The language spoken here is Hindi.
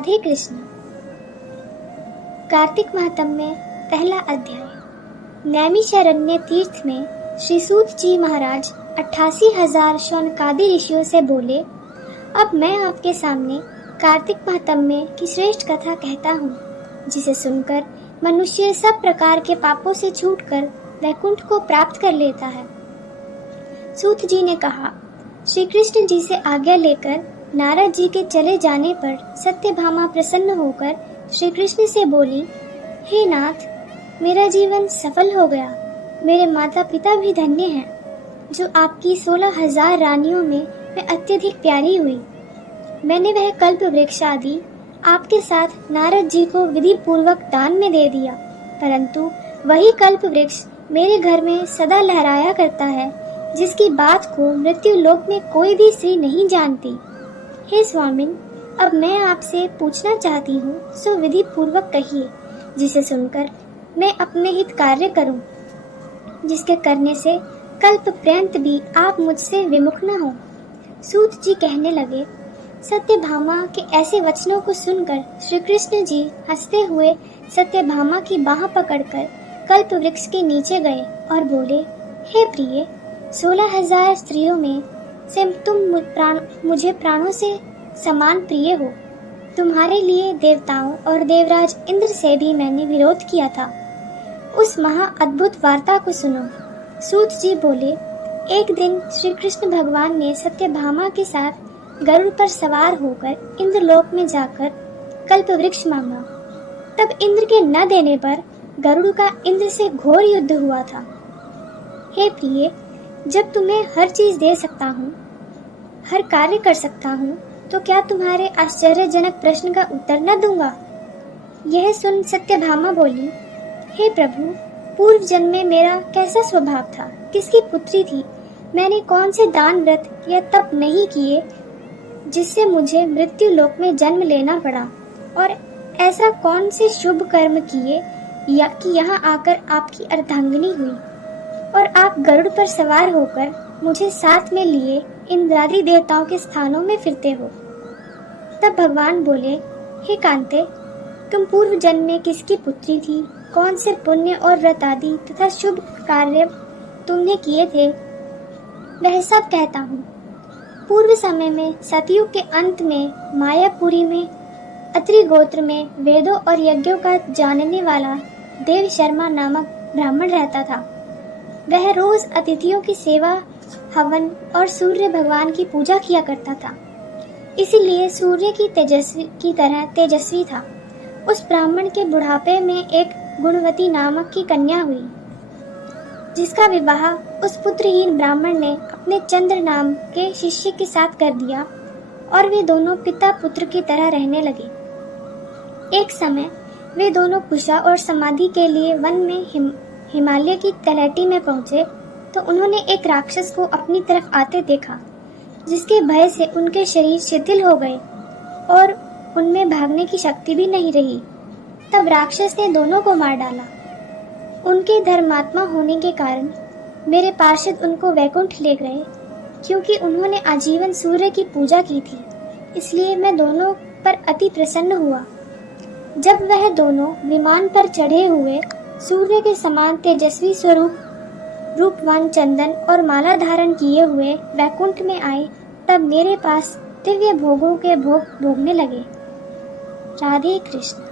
राधे कृष्ण। कार्तिक महात्म्य पहला अध्याय। नैमिषारण्य तीर्थ में श्री सूत जी महाराज 88,000 शौनकादि ऋषियों से बोले, अब मैं आपके सामने कार्तिक महात्म्य की श्रेष्ठ कथा कहता हूँ, जिसे सुनकर मनुष्य सब प्रकार के पापों से छूटकर वैकुंठ को प्राप्त कर लेता है। सूत जी ने कहा, श्री कृष्ण जी से आज्ञा लेकर नारद जी के चले जाने पर सत्यभामा प्रसन्न होकर श्री कृष्ण से बोली, हे नाथ, मेरा जीवन सफल हो गया। मेरे माता पिता भी धन्य हैं, जो आपकी 16,000 रानियों में मैं अत्यधिक प्यारी हुई। मैंने वह कल्प वृक्ष आदि आपके साथ नारद जी को विधि पूर्वक दान में दे दिया, परंतु वही कल्प वृक्ष मेरे घर में सदा लहराया करता है, जिसकी बात को मृत्यु लोक में कोई भी स्त्री नहीं जानती। हे स्वामिन, अब मैं आपसे पूछना चाहती हूँ, सो विधि पूर्वक कहिए, जिसे सुनकर मैं अपने हित कार्य करूँ, जिसके करने से कल्प पर्यंत भी आप मुझसे विमुख न हो। सूत जी कहने लगे, सत्यभामा के ऐसे वचनों को सुनकर श्री कृष्ण जी हंसते हुए सत्यभामा की बाह पकड़कर कल्प वृक्ष के नीचे गए और बोले, हे प्रिय, 16,000 स्त्रियों में से तुम मुझे प्राणों से समान प्रिय हो। तुम्हारे लिए देवताओं और देवराज इंद्र से भी मैंने विरोध किया था। उस महा अद्भुत वार्ता को सुनो। सूत जी बोले, एक दिन श्री कृष्ण भगवान ने सत्यभामा के साथ गरुड़ पर सवार होकर इंद्रलोक में जाकर कल्प वृक्ष मांगा। तब इंद्र के न देने पर गरुड़ का इंद्र से घोर युद्ध हुआ था। हे प्रिय, जब तुम्हें हर चीज दे सकता हूँ, हर कार्य कर सकता हूँ, तो क्या तुम्हारे आश्चर्यजनक प्रश्न का उत्तर न दूंगा? यह सुन सत्यभामा बोली, हे प्रभु, पूर्व जन्म में मेरा कैसा स्वभाव था, किसकी पुत्री थी, मैंने कौन से दान व्रत या तप नहीं किए जिससे मुझे मृत्यु लोक में जन्म लेना पड़ा, और ऐसा कौन से शुभ कर्म किए या कि यहाँ आकर आपकी अर्धांगिनी हुई और आप गरुड़ पर सवार होकर मुझे साथ में लिए इंद्रादि देवताओं के स्थानों में फिरते हो। तब भगवान बोले, हे कांते, तुम पूर्व जन्म में किसकी पुत्री थी, कौन से पुण्य और व्रत आदि तथा शुभ कार्य तुमने किए थे, वह सब कहता हूँ। पूर्व समय में सतयुग के अंत में मायापुरी में अत्रि गोत्र में वेदों और यज्ञों का जानने वाला देव शर्मा नामक ब्राह्मण रहता था। वह रोज अतिथियों की सेवा, हवन और सूर्य भगवान की पूजा किया करता था, इसीलिए सूर्य की तरह तेजस्वी था। उस ब्राह्मण के बुढ़ापे में एक गुणवती नामक की कन्या हुई, जिसका विवाह उस पुत्रहीन ब्राह्मण ने अपने चंद्र नाम के शिष्य के साथ कर दिया और वे दोनों पिता पुत्र की तरह रहने लगे। एक समय वे दोनों कुशा और समाधि के लिए वन में हिमालय की तलहटी में पहुंचे तो उन्होंने एक राक्षस को अपनी तरफ आते देखा, जिसके भय से उनके शरीर शिथिल हो गए और उनमें भागने की शक्ति भी नहीं रही। तब राक्षस ने दोनों को मार डाला। उनके धर्मात्मा होने के कारण मेरे पार्षद उनको वैकुंठ ले गए, क्योंकि उन्होंने आजीवन सूर्य की पूजा की थी, इसलिए मैं दोनों पर अति प्रसन्न हुआ। जब वह दोनों विमान पर चढ़े हुए सूर्य के समान तेजस्वी स्वरूप रूपवान चंदन और माला धारण किए हुए वैकुंठ में आए, तब मेरे पास दिव्य भोगों के भोग भोगने लगे। राधे कृष्ण।